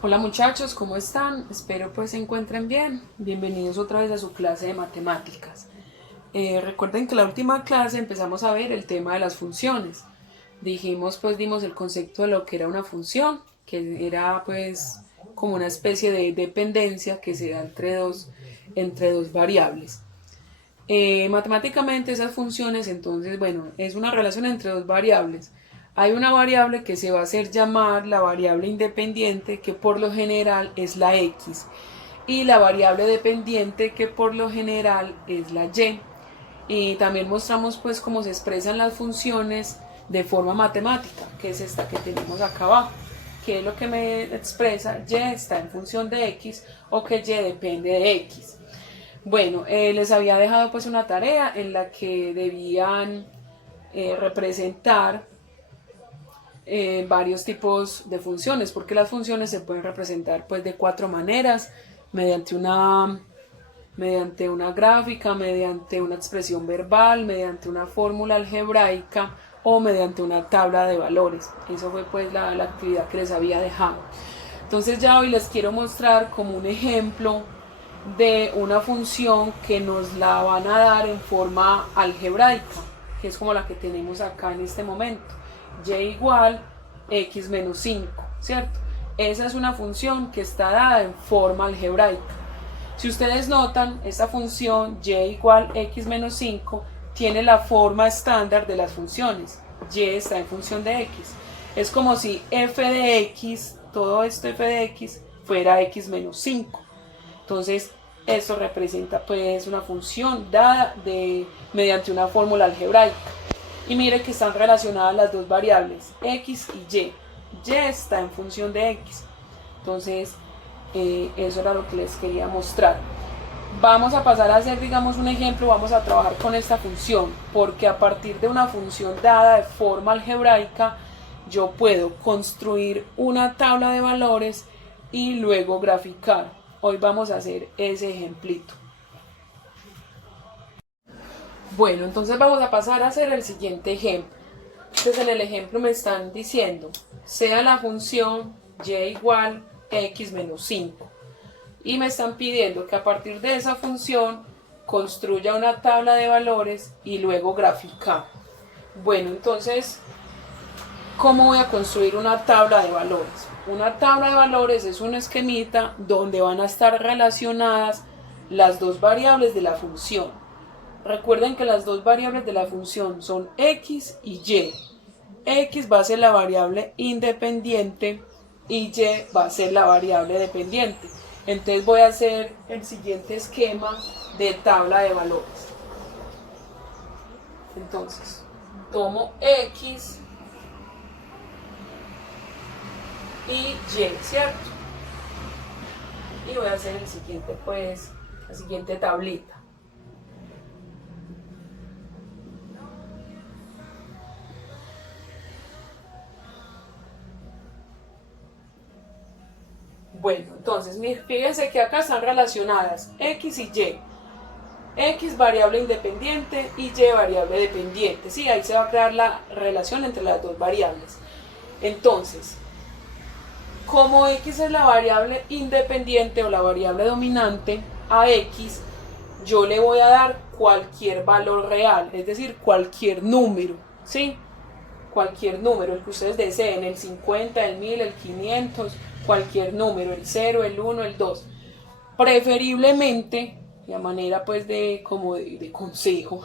Hola muchachos, ¿cómo están? Espero pues se encuentren bien. Bienvenidos otra vez a su clase de matemáticas. Recuerden que la última clase empezamos a ver el tema de las funciones. Dimos el concepto de lo que era una función, que era pues como una especie de dependencia que se da entre dos variables. Matemáticamente esas funciones, entonces, bueno, es una relación entre dos variables. Hay una variable que se va a hacer llamar la variable independiente, que por lo general es la x, y la variable dependiente, que por lo general es la y. Y también mostramos pues cómo se expresan las funciones de forma matemática, que es esta que tenemos acá abajo, que es lo que me expresa y está en función de x o que y depende de x. Bueno, les había dejado pues una tarea en la que debían representar varios tipos de funciones, porque las funciones se pueden representar pues de cuatro maneras, mediante mediante una gráfica, mediante una expresión verbal, mediante una fórmula algebraica o mediante una tabla de valores. Eso fue pues la actividad que les había dejado. Entonces ya hoy les quiero mostrar como un ejemplo de una función que nos la van a dar en forma algebraica, que es como la que tenemos acá en este momento. Y igual x menos 5, ¿cierto? Esa es una función que está dada en forma algebraica. Si ustedes notan, esta función y igual x menos 5 tiene la forma estándar de las funciones. Y está en función de x. Es como si f de x, todo esto f de x, fuera x menos 5. Entonces, esto representa pues una función dada mediante una fórmula algebraica. Y mire que están relacionadas las dos variables, x y y. Y está en función de x. Entonces, eso era lo que les quería mostrar. Vamos a pasar a hacer, digamos, un ejemplo. Vamos a trabajar con esta función, porque a partir de una función dada de forma algebraica, yo puedo construir una tabla de valores y luego graficar. Hoy vamos a hacer ese ejemplito. Bueno, entonces vamos a pasar a hacer el siguiente ejemplo. Entonces en el ejemplo me están diciendo, sea la función y igual x menos 5. Y me están pidiendo que a partir de esa función construya una tabla de valores y luego graficar. Bueno, entonces, ¿cómo voy a construir una tabla de valores? Una tabla de valores es un esquemita donde van a estar relacionadas las dos variables de la función. Recuerden que las dos variables de la función son x y y. X va a ser la variable independiente y y va a ser la variable dependiente. Entonces voy a hacer el siguiente esquema de tabla de valores. Entonces, tomo x y y, ¿cierto? Y voy a hacer el siguiente, pues, la siguiente tablita. Bueno, entonces, fíjense que acá están relacionadas x y y. X variable independiente y Y variable dependiente. Sí, ahí se va a crear la relación entre las dos variables. Entonces, como X es la variable independiente o la variable dominante, a X yo le voy a dar cualquier valor real, es decir, cualquier número, ¿sí? Cualquier número, el que ustedes deseen, el 50, el 1000, el 500, cualquier número, el 0, el 1, el 2. Preferiblemente, de manera pues de consejo,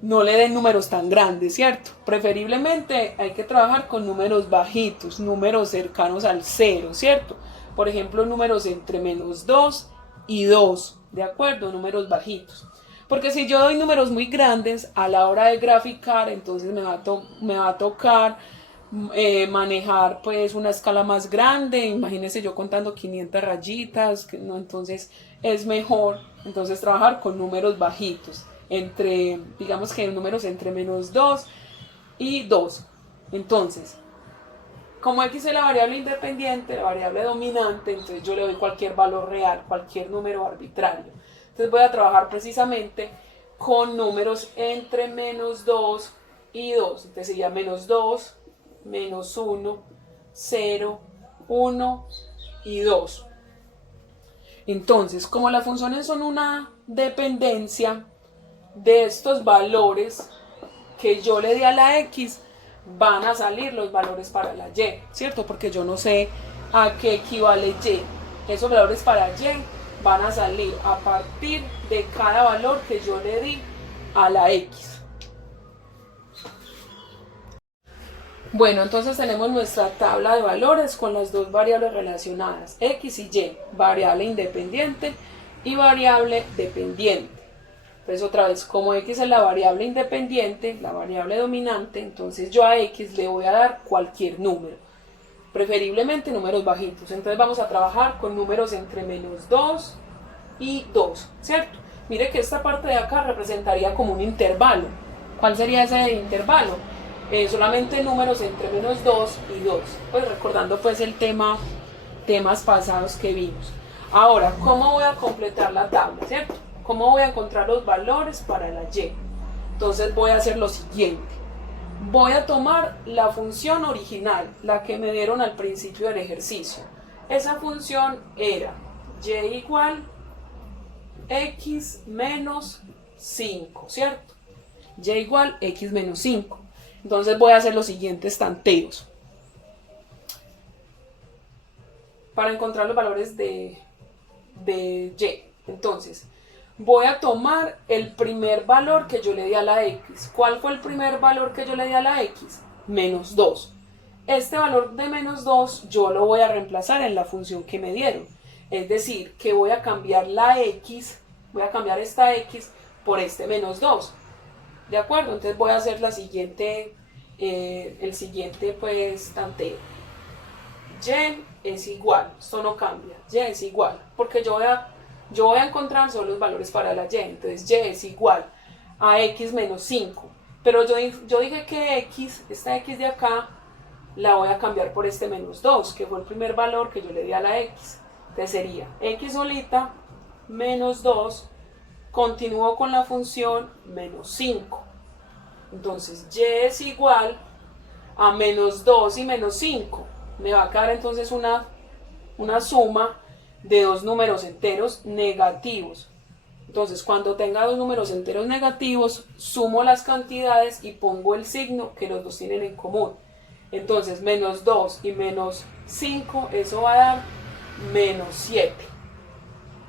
no le den números tan grandes, ¿cierto? Preferiblemente hay que trabajar con números bajitos, números cercanos al cero, ¿cierto? Por ejemplo, números entre menos 2 y 2, ¿de acuerdo? Números bajitos. Porque si yo doy números muy grandes a la hora de graficar, entonces me va a tocar manejar pues una escala más grande. Imagínense yo contando 500 rayitas, ¿no? Entonces es mejor entonces trabajar con números bajitos, entre, digamos que números entre menos 2 y 2. Entonces, como x es la variable independiente, la variable dominante, entonces yo le doy cualquier valor real, cualquier número arbitrario. Entonces voy a trabajar precisamente con números entre menos 2 y 2. Entonces sería menos 2, menos 1, 0, 1 y 2. Entonces, como las funciones son una dependencia de estos valores que yo le di a la X, van a salir los valores para la Y, ¿cierto? Porque yo no sé a qué equivale Y. Esos valores para Y van a salir a partir de cada valor que yo le di a la X. Bueno, entonces tenemos nuestra tabla de valores con las dos variables relacionadas, X y Y, variable independiente y variable dependiente. Entonces otra vez, como X es la variable independiente, la variable dominante, entonces yo a X le voy a dar cualquier número, preferiblemente números bajitos. Entonces vamos a trabajar con números entre menos 2 y 2, ¿cierto? Mire que esta parte de acá representaría como un intervalo. ¿Cuál sería ese intervalo? Solamente números entre menos 2 y 2, pues recordando pues el temas pasados que vimos. Ahora, ¿cómo voy a completar la tabla, cierto? ¿Cómo voy a encontrar los valores para la Y? Entonces voy a hacer lo siguiente. Voy a tomar la función original, la que me dieron al principio del ejercicio. Esa función era Y igual X menos 5, ¿cierto? Y igual X menos 5. Entonces voy a hacer los siguientes tanteos para encontrar los valores de Y. Entonces voy a tomar el primer valor que yo le di a la X. ¿Cuál fue el primer valor que yo le di a la X? Menos 2. Este valor de menos 2 yo lo voy a reemplazar en la función que me dieron. Es decir, que voy a cambiar la X, voy a cambiar esta X por este menos 2. ¿De acuerdo? Entonces voy a hacer el siguiente pues tanteo. Y es igual, esto no cambia, Y es igual, porque yo voy a encontrar solo los valores para la Y. Entonces Y es igual a X menos 5. Pero yo dije que X, esta X de acá, la voy a cambiar por este menos 2, que fue el primer valor que yo le di a la X. Entonces sería X solita menos 2, continúo con la función menos 5. Entonces Y es igual a menos 2 y menos 5. Me va a quedar entonces una suma de dos números enteros negativos. Entonces cuando tenga dos números enteros negativos, sumo las cantidades y pongo el signo que los dos tienen en común. Entonces menos 2 y menos 5, eso va a dar menos 7.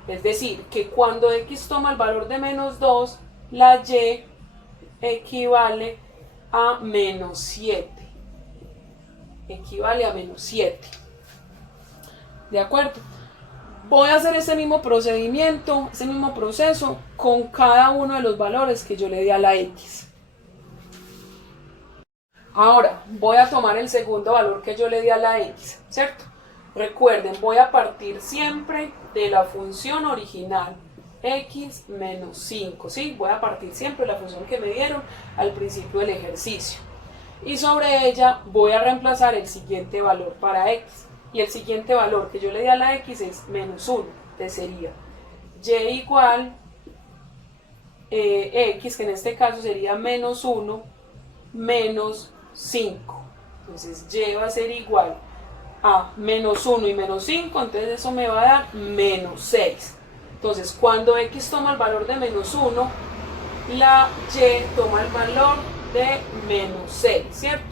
Es decir, que cuando X toma el valor de menos 2, la Y equivale a menos 7. Equivale a menos 7. ¿De acuerdo? Voy a hacer ese mismo procedimiento, ese mismo proceso con cada uno de los valores que yo le di a la X. Ahora, voy a tomar el segundo valor que yo le di a la X, ¿cierto? Recuerden, voy a partir siempre de la función original, X menos 5, ¿sí? Voy a partir siempre de la función que me dieron al principio del ejercicio. Y sobre ella voy a reemplazar el siguiente valor para X. Y el siguiente valor que yo le di a la X es menos 1. Entonces sería Y igual X, que en este caso sería menos 1 menos 5. Entonces Y va a ser igual a menos 1 y menos 5. Entonces eso me va a dar menos 6. Entonces cuando X toma el valor de menos 1, la Y toma el valor de menos 6, ¿cierto?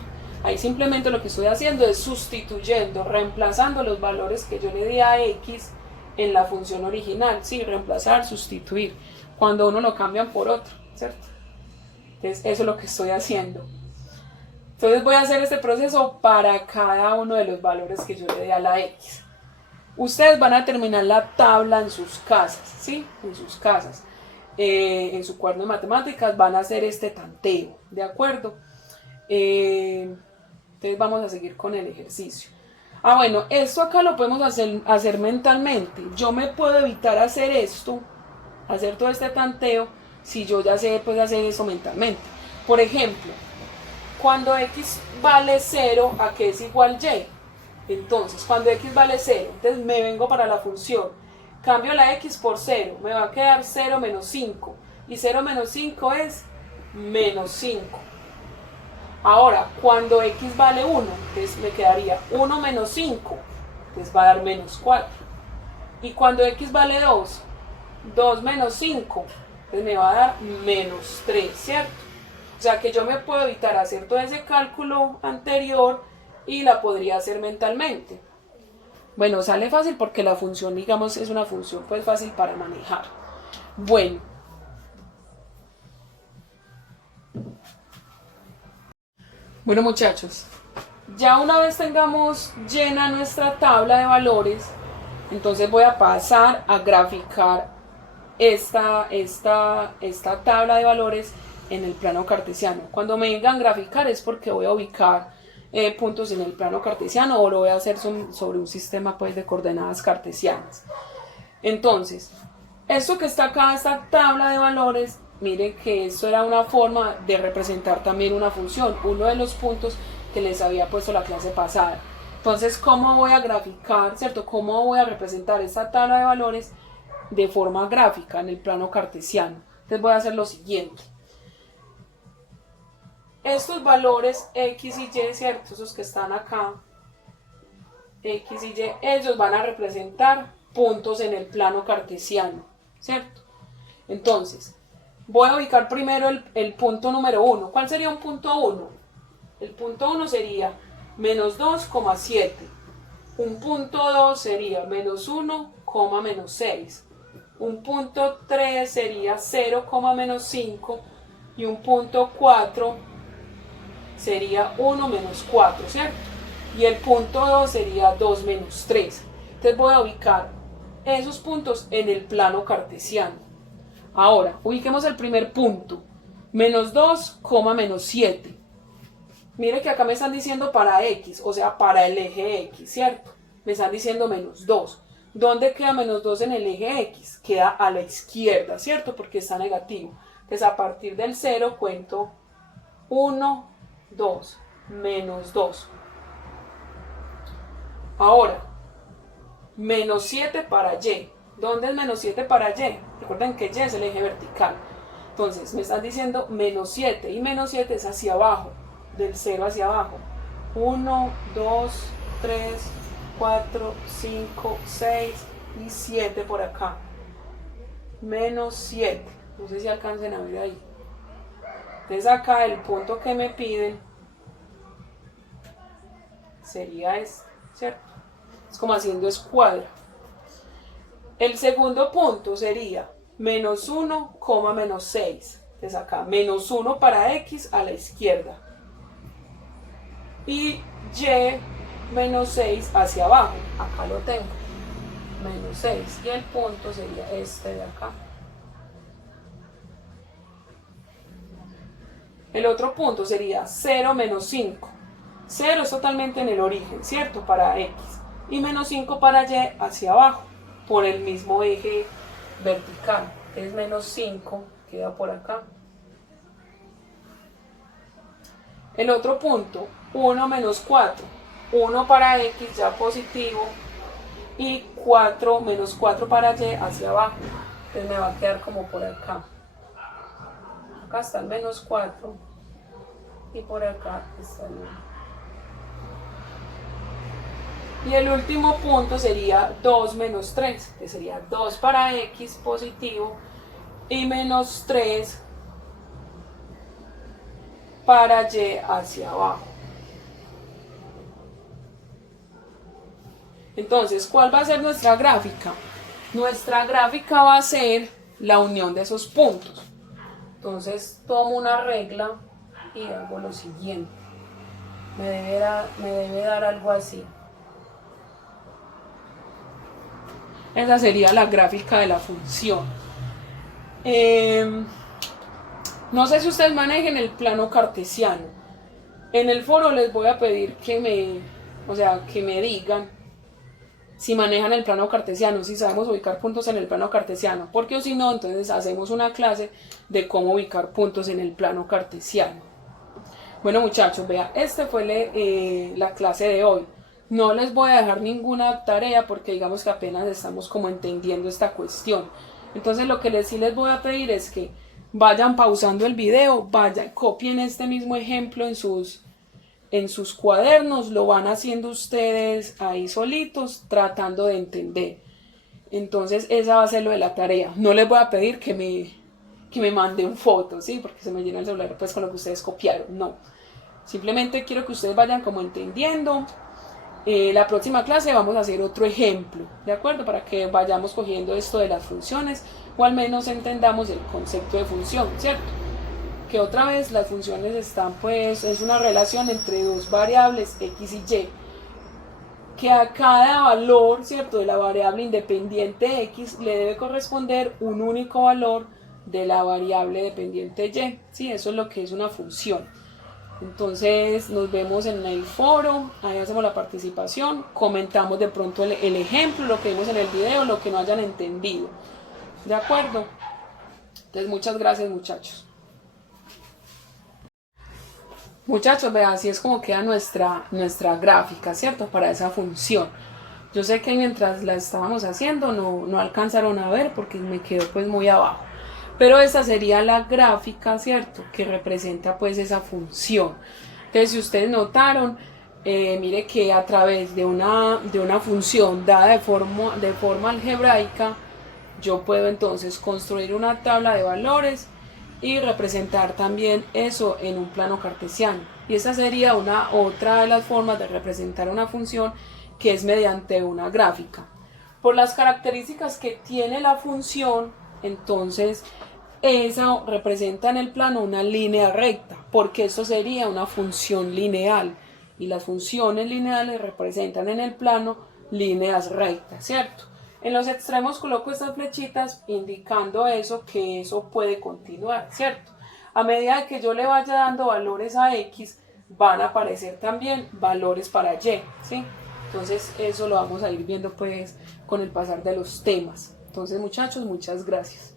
Ahí simplemente lo que estoy haciendo es sustituyendo, reemplazando los valores que yo le di a X en la función original. Sí, reemplazar, sustituir, cuando uno lo cambian por otro, ¿cierto? Entonces eso es lo que estoy haciendo. Entonces voy a hacer este proceso para cada uno de los valores que yo le di a la X. Ustedes van a terminar la tabla en sus casas, ¿sí? En sus casas. En su cuaderno de matemáticas van a hacer este tanteo, ¿de acuerdo? Entonces vamos a seguir con el ejercicio. Bueno, esto acá lo podemos hacer mentalmente. Yo me puedo evitar hacer esto, hacer todo este tanteo, si yo ya sé pues hacer eso mentalmente. Por ejemplo, cuando X vale 0, ¿a qué es igual Y? Entonces, cuando X vale 0, entonces me vengo para la función. Cambio la X por 0, me va a quedar 0 menos 5. Y 0 menos 5 es menos 5. Ahora, cuando X vale 1, entonces me quedaría 1 menos 5. entonces va a dar menos 4. Y cuando x vale 2, 2 menos 5, entonces me va a dar menos 3, ¿cierto? O sea que yo me puedo evitar hacer todo ese cálculo anterior y la podría hacer mentalmente. Bueno, sale fácil porque la función, digamos, es una función pues fácil para manejar. Bueno. Bueno, muchachos, ya una vez tengamos llena nuestra tabla de valores, entonces voy a pasar a graficar esta tabla de valores en el plano cartesiano. Cuando me digan graficar es porque voy a ubicar puntos en el plano cartesiano o lo voy a hacer sobre un sistema pues de coordenadas cartesianas. Entonces, esto que está acá, esta tabla de valores, miren que esto era una forma de representar también una función, uno de los puntos que les había puesto la clase pasada. Entonces, ¿cómo voy a graficar, cierto? ¿Cómo voy a representar esta tabla de valores de forma gráfica en el plano cartesiano? Entonces voy a hacer lo siguiente. Estos valores x y y, ¿cierto? Esos que están acá, x y y, ellos van a representar puntos en el plano cartesiano, ¿cierto? Entonces, voy a ubicar primero el punto número 1. ¿Cuál sería un punto 1? El punto 1 sería menos 2,7. Un punto 2 sería menos 1, menos 6. Un punto 3 sería 0, menos 5. Y un punto 4 sería 1 menos 4, ¿cierto? Y el punto 2 sería 2 menos 3. Entonces voy a ubicar esos puntos en el plano cartesiano. Ahora, ubiquemos el primer punto. Menos 2, menos 7. Mire que acá me están diciendo para x, o sea, para el eje x, ¿cierto? Me están diciendo menos 2. ¿Dónde queda menos 2 en el eje x? Queda a la izquierda, ¿cierto? Porque está negativo. Entonces, a partir del 0 cuento 1, 2, menos 2. Ahora, menos 7 para y. ¿Dónde es menos 7 para y? Recuerden que y es el eje vertical. Entonces, me están diciendo menos 7. Y menos 7 es hacia abajo, del 0 hacia abajo. 1, 2, 3, 4, 5, 6 y 7 por acá. Menos 7. No sé si alcancen a ver ahí. Entonces acá el punto que me piden sería este, ¿cierto? Es como haciendo escuadra. El segundo punto sería menos 1, menos 6. Entonces acá menos 1 para x a la izquierda. Y y menos 6 hacia abajo. Acá lo tengo. Menos 6. Y el punto sería este de acá. El otro punto sería 0 menos 5. 0 es totalmente en el origen, ¿cierto? Para x. Y menos 5 para y hacia abajo, por el mismo eje vertical. Es menos 5, queda por acá. El otro punto, 1 menos 4. 1 para x ya positivo. Y 4 menos 4 para y hacia abajo. Entonces me va a quedar como por acá. Acá está el menos 4 y por acá está el 1. Y el último punto sería 2 menos 3, que sería 2 para x positivo y menos 3 para y hacia abajo. Entonces, ¿cuál va a ser nuestra gráfica? Nuestra gráfica va a ser la unión de esos puntos. Entonces tomo una regla y hago lo siguiente. Me debe dar algo así. Esa sería la gráfica de la función. No sé si ustedes manejen el plano cartesiano. En el foro les voy a pedir que me digan si manejan el plano cartesiano, si sabemos ubicar puntos en el plano cartesiano, porque si no, entonces hacemos una clase de cómo ubicar puntos en el plano cartesiano. Bueno, muchachos, vean, esta fue la clase de hoy. No les voy a dejar ninguna tarea porque digamos que apenas estamos como entendiendo esta cuestión. Entonces lo que sí les voy a pedir es que vayan pausando el video, copien este mismo ejemplo en sus cuadernos, lo van haciendo ustedes ahí solitos, tratando de entender. Entonces esa va a ser lo de la tarea. No les voy a pedir que me manden fotos, ¿sí? Porque se me llena el celular pues con lo que ustedes copiaron, no. Simplemente quiero que ustedes vayan como entendiendo. La próxima clase vamos a hacer otro ejemplo, ¿de acuerdo? Para que vayamos cogiendo esto de las funciones, o al menos entendamos el concepto de función, ¿cierto? Que otra vez las funciones están pues, es una relación entre dos variables x y y, que a cada valor, ¿cierto?, de la variable independiente x le debe corresponder un único valor de la variable dependiente y, ¿sí? Eso es lo que es una función. Entonces nos vemos en el foro, ahí hacemos la participación, comentamos de pronto el ejemplo, lo que vimos en el video, lo que no hayan entendido, ¿de acuerdo? Entonces muchas gracias, muchachos. Muchachos, vean, así es como queda nuestra gráfica, ¿cierto? Para esa función. Yo sé que mientras la estábamos haciendo no alcanzaron a ver porque me quedó pues muy abajo. Pero esta sería la gráfica, ¿cierto? Que representa pues esa función. Entonces, si ustedes notaron, mire que a través de una función dada de forma algebraica, yo puedo entonces construir una tabla de valores y representar también eso en un plano cartesiano. Y esa sería otra de las formas de representar una función, que es mediante una gráfica. Por las características que tiene la función, entonces esa representa en el plano una línea recta, porque eso sería una función lineal, y las funciones lineales representan en el plano líneas rectas, ¿cierto? En los extremos coloco estas flechitas indicando eso, que eso puede continuar, ¿cierto? A medida que yo le vaya dando valores a x, van a aparecer también valores para y, ¿sí? Entonces eso lo vamos a ir viendo pues con el pasar de los temas. Entonces, muchachos, muchas gracias.